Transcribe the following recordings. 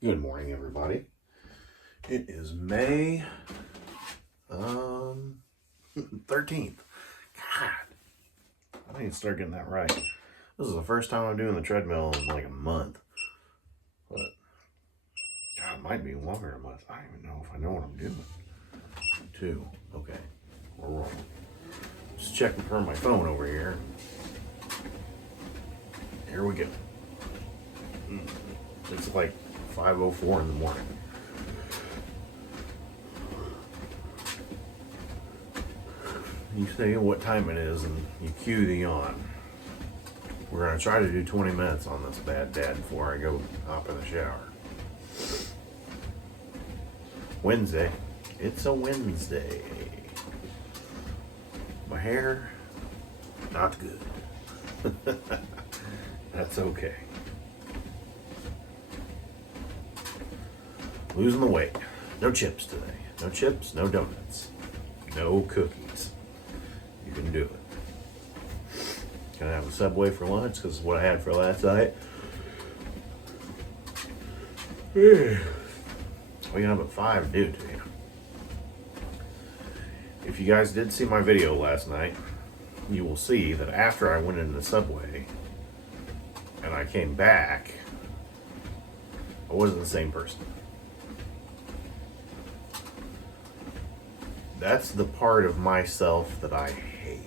Good morning, everybody. It is May 13th. God, I need to start getting that right. This is the first time I'm doing the treadmill in like a month. But, God, it might be longer than a month. I don't even know if I know what I'm doing. 2. Okay, we're rolling. Just checking for my phone over here. Here we go. It's like 5:04 in the morning. You say what time it is and you cue the yawn. We're going to try to do 20 minutes on this bad dad before I go hop in the shower. Wednesday. It's a Wednesday. My hair, not good. That's okay. Losing the weight. No chips today. No chips, no donuts. No cookies. You can do it. Gonna have a Subway for lunch because it's what I had for last night. Waking up at 5 to do to you. If you guys did see my video last night, you will see that after I went into the Subway and I came back, I wasn't the same person. That's the part of myself that I hate.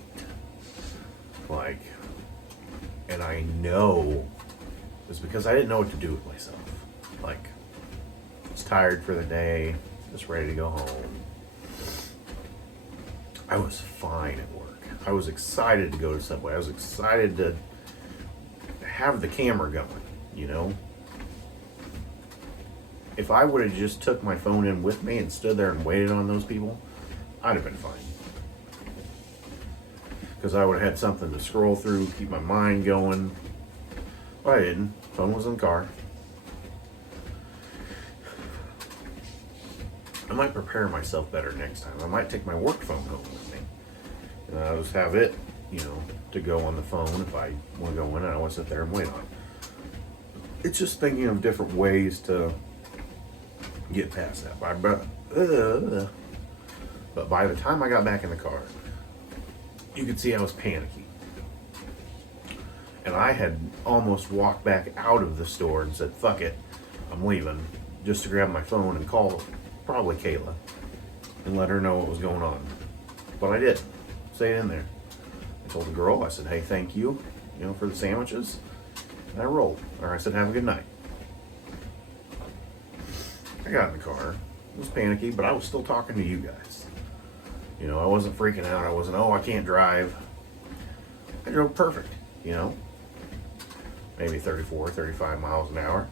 Like, and I know it's because I didn't know what to do with myself. Like, I was tired for the day, just ready to go home. I was fine at work. I was excited to go to Subway. I was excited to have the camera going, you know? If I would have just took my phone in with me and stood there and waited on those people, I'd have been fine. Because I would have had something to scroll through, keep my mind going. But I didn't. Phone was in the car. I might prepare myself better next time. I might take my work phone home with me. And I'll just have it, you know, to go on the phone if I want to go in and I want to sit there and wait on it. It's just thinking of different ways to get past that. But by the time I got back in the car, you could see I was panicky. And I had almost walked back out of the store and said, fuck it, I'm leaving, just to grab my phone and call probably Kayla and let her know what was going on. But I did. Stayed in there. I told the girl, I said, hey, thank you, you know, for the sandwiches. And I rolled. Or I said, have a good night. I got in the car. I was panicky, but I was still talking to you guys. You know, I wasn't freaking out. I wasn't, oh, I can't drive. I drove perfect, you know. Maybe 34, 35 miles an hour.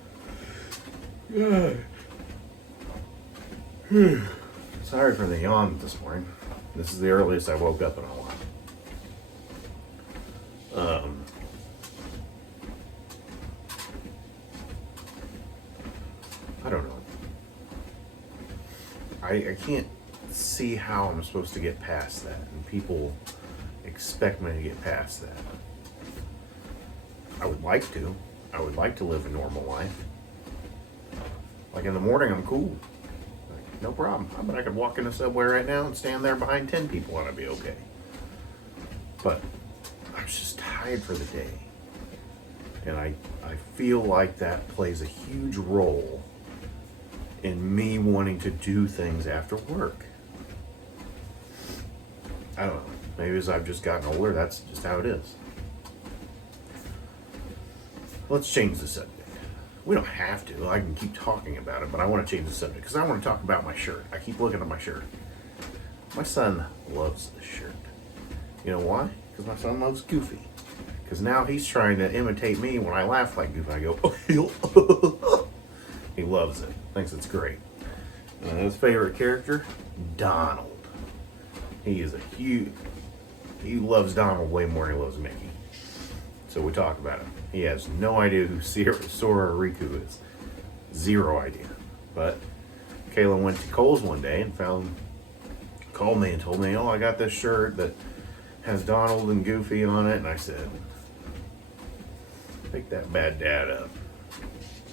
Sorry for the yawn this morning. This is the earliest I woke up in a while. I don't know. I can't see how I'm supposed to get past that, and people expect me to get past that. I would like to. I would like to live a normal life. Like in the morning, I'm cool. Like, no problem. I bet I could walk in a Subway right now and stand there behind 10 people and I'd be okay. But I was just tired for the day. And I feel like that plays a huge role in me wanting to do things after work. I don't know. Maybe as I've just gotten older, that's just how it is. Let's change the subject. We don't have to. I can keep talking about it, but I want to change the subject because I want to talk about my shirt. I keep looking at my shirt. My son loves this shirt. You know why? Because my son loves Goofy. Because now he's trying to imitate me when I laugh like Goofy. I go, oh, he loves it. Thinks it's great. His favorite character, Donald. He loves Donald way more than he loves Mickey. So we talk about him. He has no idea who Sora Riku is. Zero idea. But Kayla went to Kohl's one day and called me and told me, oh, I got this shirt that has Donald and Goofy on it. And I said, pick that bad dad up.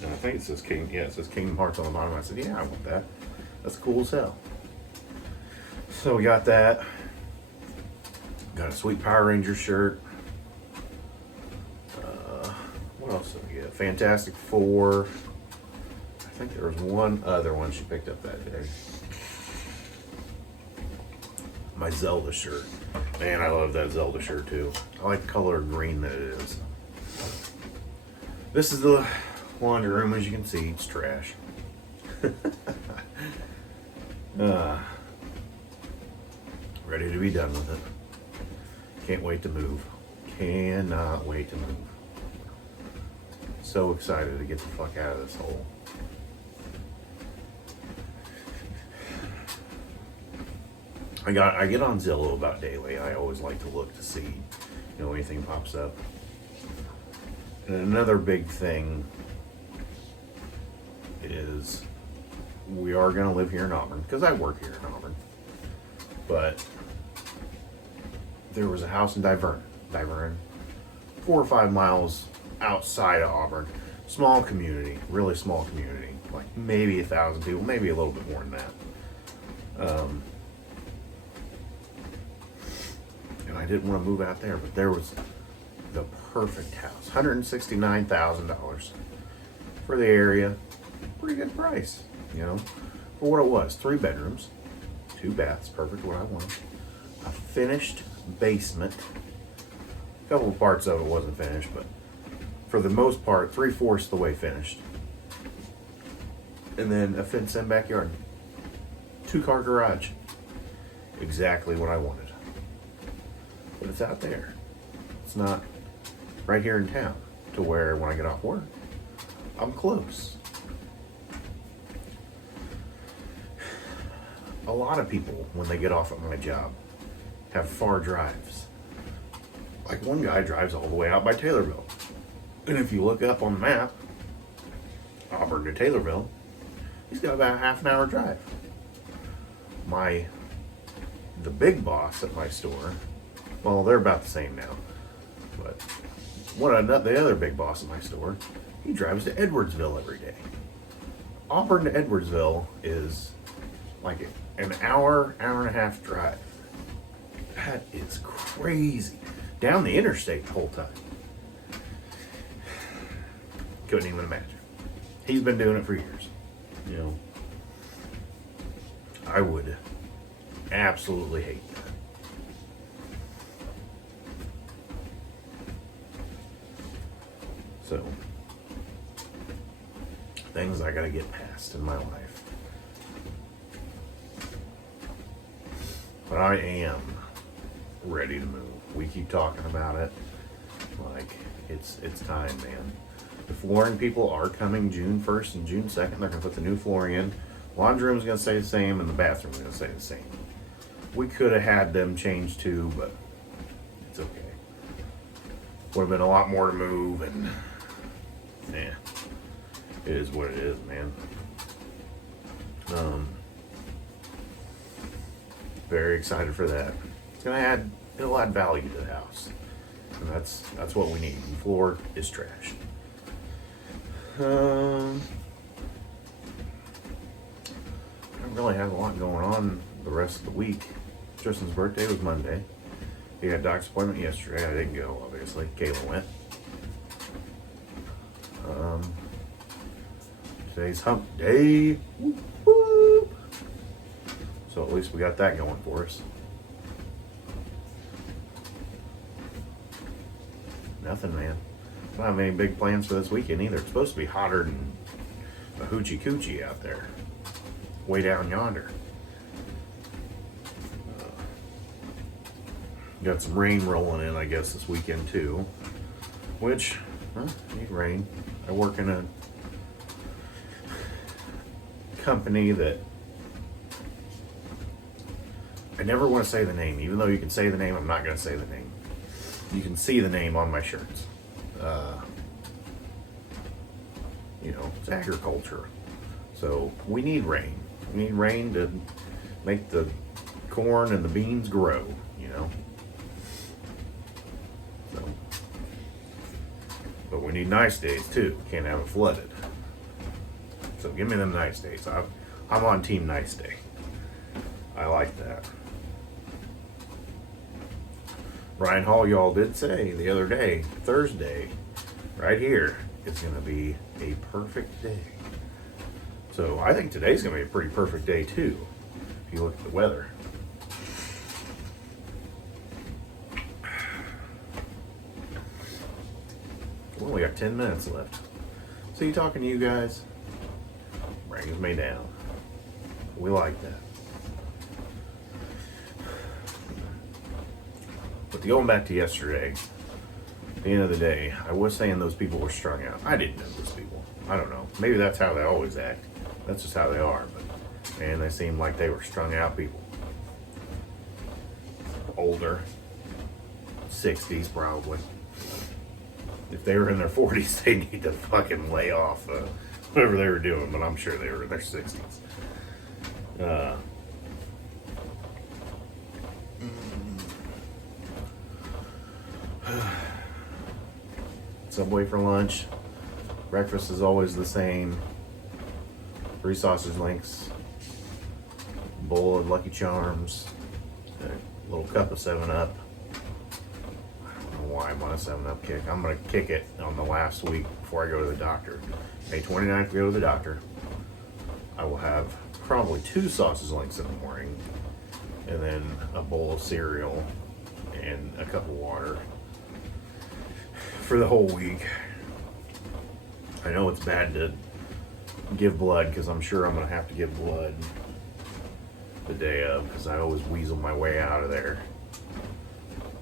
And I think it says it says Kingdom Hearts on the bottom. I said, yeah, I want that. That's cool as hell. So we got that. Got a sweet Power Ranger shirt. What else did we get? Fantastic Four. I think there was one other one she picked up that day. My Zelda shirt. Man, I love that Zelda shirt too. I like the color green that it is. This is the laundry room. As you can see, it's trash. Ready to be done with it. Can't wait to move. Cannot wait to move. So excited to get the fuck out of this hole. I get on Zillow about daily. I always like to look to see, anything pops up. And another big thing is we are going to live here in Auburn because I work here in Auburn. But there was a house in Diverne, 4 or 5 miles outside of Auburn. Small community, really small community, like maybe 1,000 people, maybe a little bit more than that. And I didn't want to move out there, but there was the perfect house, $169,000 for the area. Pretty good price, for what it was. 3 bedrooms, 2 baths, perfect what I wanted. A finished basement. A couple of parts of it wasn't finished, but for the most part, 3/4 the way finished. And then a fenced-in backyard. 2-car garage. Exactly what I wanted. But it's out there. It's not right here in town, to where when I get off work, I'm close. A lot of people, when they get off at my job, have far drives. Like one guy drives all the way out by Taylorville. And if you look up on the map, Auburn to Taylorville, he's got about a half an hour drive. The big boss at my store, well, they're about the same now, but the other big boss at my store, he drives to Edwardsville every day. Auburn to Edwardsville is like an hour and a half drive. That is crazy. Down the interstate the whole time. Couldn't even imagine. He's been doing it for years. I would absolutely hate that. So, things I gotta get past in my life. But I am ready to move. We keep talking about it. Like, it's time, man. The flooring people are coming June 1st and June 2nd. They're going to put the new flooring in. Laundry room's going to stay the same, and the bathroom's going to stay the same. We could have had them changed too, but it's okay. Would have been a lot more to move, and yeah, it is what it is, man. Very excited for that. It'll add value to the house, and that's what we need. The floor is trash. I don't really have a lot going on the rest of the week. Tristan's birthday was Monday. He had a doctor's appointment yesterday. I didn't go, obviously. Kayla went. Today's hump day. Whoop, whoop. So at least we got that going for us. Nothing, man. I don't have any big plans for this weekend either. It's supposed to be hotter than a hoochie coochie out there. Way down yonder. Got some rain rolling in, I guess, this weekend too. Which, need rain. I work in a company that I never want to say the name. Even though you can say the name, I'm not going to say the name. You can see the name on my shirts. It's agriculture. So we need rain. We need rain to make the corn and the beans grow, So, but we need nice days too. Can't have it flooded. So give me them nice days. I'm on team nice day. I like that. Ryan Hall, y'all did say the other day, Thursday, right here, it's going to be a perfect day. So I think today's going to be a pretty perfect day too, if you look at the weather. We only got 10 minutes left. See, talking to you guys brings me down. We like that. But going back to yesterday, at the end of the day, I was saying those people were strung out. I didn't know those people. I don't know. Maybe that's how they always act. That's just how they are. But man, they seemed like they were strung out people. Older. 60s probably. If they were in their 40s, they need to fucking lay off whatever they were doing. But I'm sure they were in their 60s. Subway for lunch. Breakfast is always the same. 3 sausage links. Bowl of Lucky Charms. A little cup of 7-Up. I don't know why I'm on a 7-Up kick. I'm going to kick it on the last week before I go to the doctor. May 29th, go to the doctor. I will have probably 2 sausage links in the morning. And then a bowl of cereal and a cup of water for the whole week. I know it's bad to give blood because I'm sure I'm going to have to give blood the day of because I always weasel my way out of there.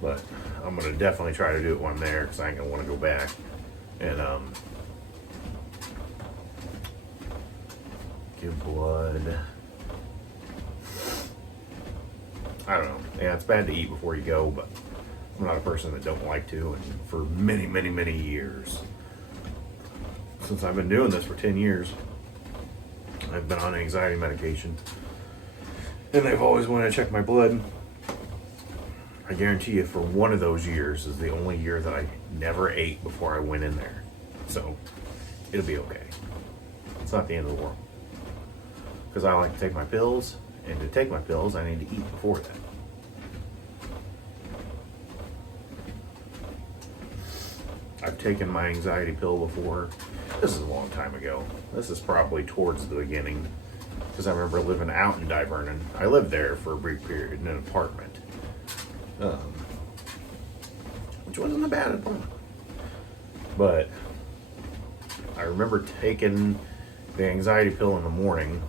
But I'm going to definitely try to do it when I'm there because I ain't going to want to go back. And give blood. I don't know. Yeah, it's bad to eat before you go, but I'm not a person that don't like to, and for many, many, many years, since I've been doing this for 10 years, I've been on anxiety medication, and they've always wanted to check my blood. I guarantee you for one of those years is the only year that I never ate before I went in there. So, it'll be okay. It's not the end of the world. Because I like to take my pills, and to take my pills, I need to eat before that. I've taken my anxiety pill before. This is a long time ago. This is probably towards the beginning. Because I remember living out in Divernon. I lived there for a brief period in an apartment. Which wasn't a bad apartment. But I remember taking the anxiety pill in the morning.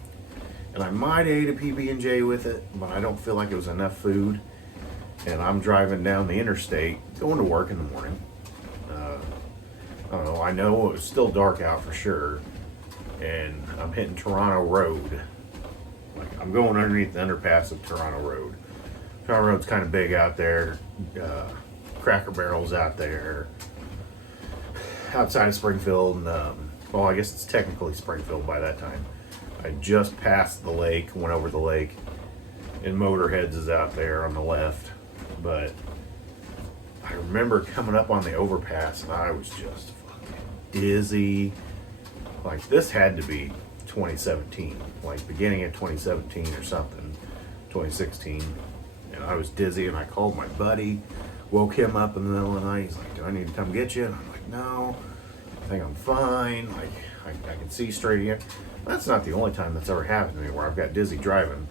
And I might have ate a PB&J with it. But I don't feel like it was enough food. And I'm driving down the interstate, going to work in the morning. I don't know, I know it was still dark out for sure, and I'm hitting Toronto Road. Like, I'm going underneath the underpass of Toronto Road. Toronto Road's kind of big out there. Cracker Barrel's out there. Outside of Springfield, and, well, I guess it's technically Springfield by that time. I just passed the lake, went over the lake, and Motorheads is out there on the left, but I remember coming up on the overpass and I was just fucking dizzy. Like, this had to be 2017, like beginning of 2017 or something, 2016. And I was dizzy and I called my buddy, woke him up in the middle of the night. He's like, do I need to come get you? And I'm like, no, I think I'm fine. Like, I can see straight again. That's not the only time that's ever happened to me where I've got dizzy driving.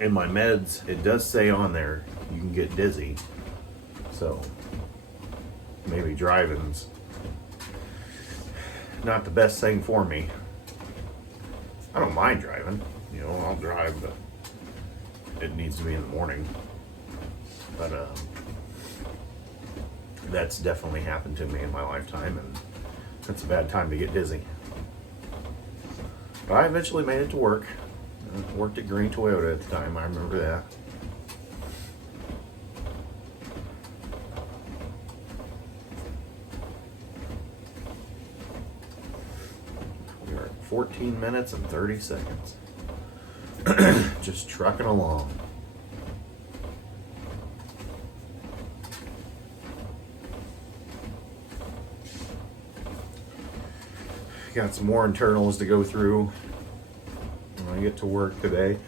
In my meds, it does say on there, you can get dizzy. So, maybe driving's not the best thing for me. I don't mind driving. You know, I'll drive, but it needs to be in the morning. But, that's definitely happened to me in my lifetime, and it's a bad time to get dizzy. But I eventually made it to work. I worked at Green Toyota at the time, I remember that. We are at 14 minutes and 30 seconds. Just trucking along. got some more internals to go through when I get to work today.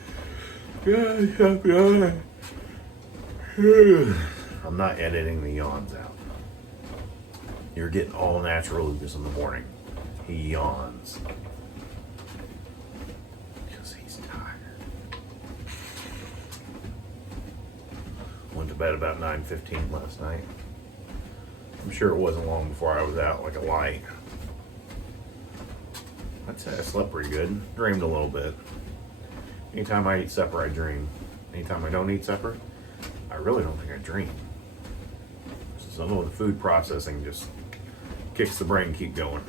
I'm not editing the yawns out. You're getting all natural Lucas in the morning. He yawns. Because he's tired. Went to bed about 9:15 last night. I'm sure it wasn't long before I was out like a light. I'd say I slept pretty good. Dreamed a little bit. Anytime I eat supper, I dream. Anytime I don't eat supper, I really don't think I dream. Some of the food processing just kicks the brain keep going.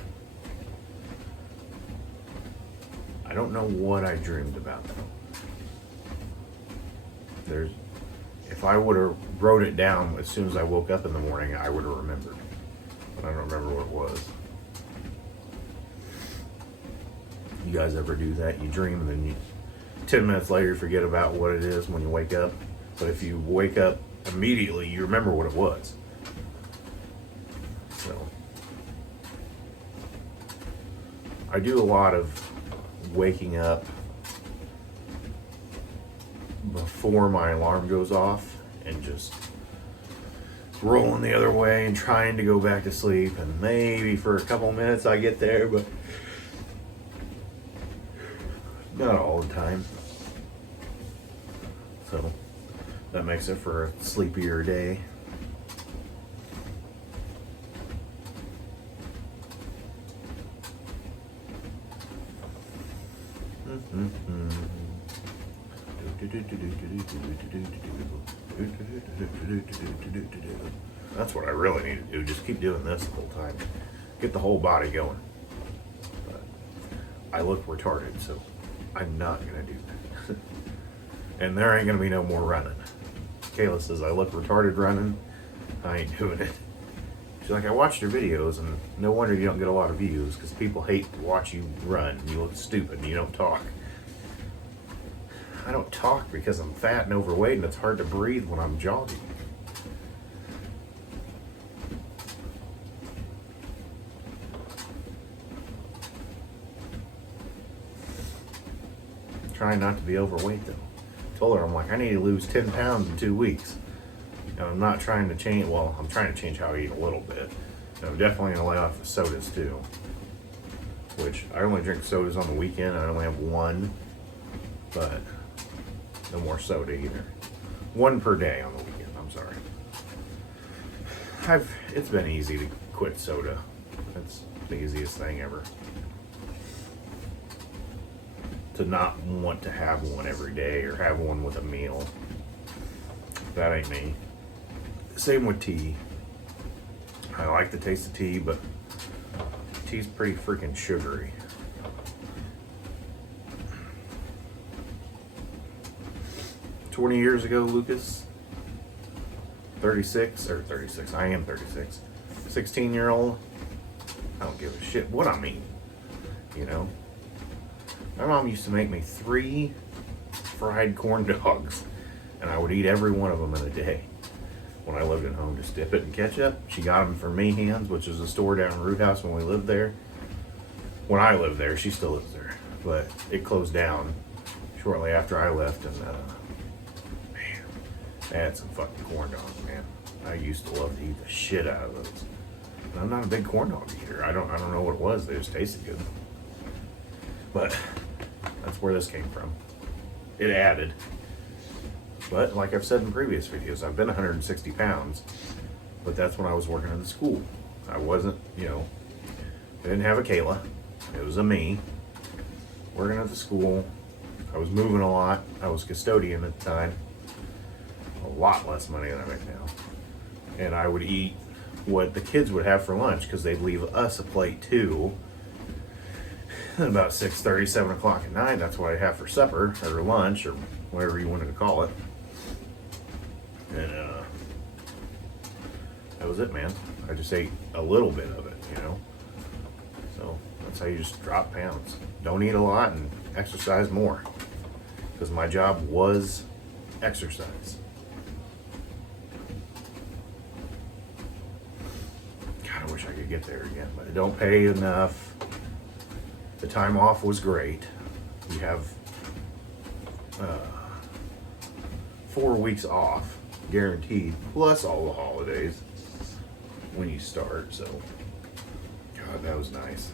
I don't know what I dreamed about though. If I would have wrote it down as soon as I woke up in the morning, I would have remembered. But I don't remember what it was. You guys ever do that? You dream and then 10 minutes later you forget about what it is when you wake up. But if you wake up immediately, you remember what it was. So I do a lot of waking up before my alarm goes off and just rolling the other way and trying to go back to sleep, and maybe for a couple minutes I get there, but not all the time. So that makes it for a sleepier day. That's what I really need to do. Just keep doing this the whole time. Get the whole body going. But I look retarded, so I'm not going to do that. And there ain't going to be no more running. Kayla says I look retarded running. I ain't doing it. She's like, I watched your videos, and no wonder you don't get a lot of views, because people hate to watch you run. You look stupid and you don't talk. I don't talk because I'm fat and overweight and it's hard to breathe when I'm jogging. I'm trying not to be overweight though. I told her, I'm like, I need to lose 10 pounds in 2 weeks. And I'm not trying to change, well, I'm trying to change how I eat a little bit. And I'm definitely going to lay off the sodas too. Which, I only drink sodas on the weekend. I only have one. But no more soda either. One per day on the weekend, I'm sorry. It's been easy to quit soda. It's the easiest thing ever. To not want to have one every day or have one with a meal. That ain't me. Same with tea. I like the taste of tea, but tea's pretty freaking sugary. "20 years ago, Lucas, 36, I am 36, 16-year-old, I don't give a shit what I mean, you know? My mom used to make me 3 fried corn dogs, and I would eat every one of them in a day. When I lived at home, just dip it in ketchup. She got them from Meehan's, which is a store down in Root House when we lived there. When I lived there, she still lives there, but it closed down shortly after I left, and I had some fucking corn dogs, man. I used to love to eat the shit out of those. And I'm not a big corn dog eater. I don't know what it was. They just tasted good. But that's where this came from. It added. But like I've said in previous videos, I've been 160 pounds. But that's when I was working in the school. I wasn't, I didn't have a Kayla. It was a me. Working at the school. I was moving a lot. I was custodian at the time. A lot less money than I make now. And I would eat what the kids would have for lunch, because they'd leave us a plate too. And about 6:30, 7 o'clock at night, that's what I'd have for supper, or lunch, or whatever you wanted to call it. And that was it, man. I just ate a little bit of it, So that's how you just drop pounds. Don't eat a lot and exercise more. Because my job was exercise. God, I wish I could get there again, but it don't pay enough. The time off was great. You have 4 weeks off guaranteed, plus all the holidays when you start. So, God, that was nice.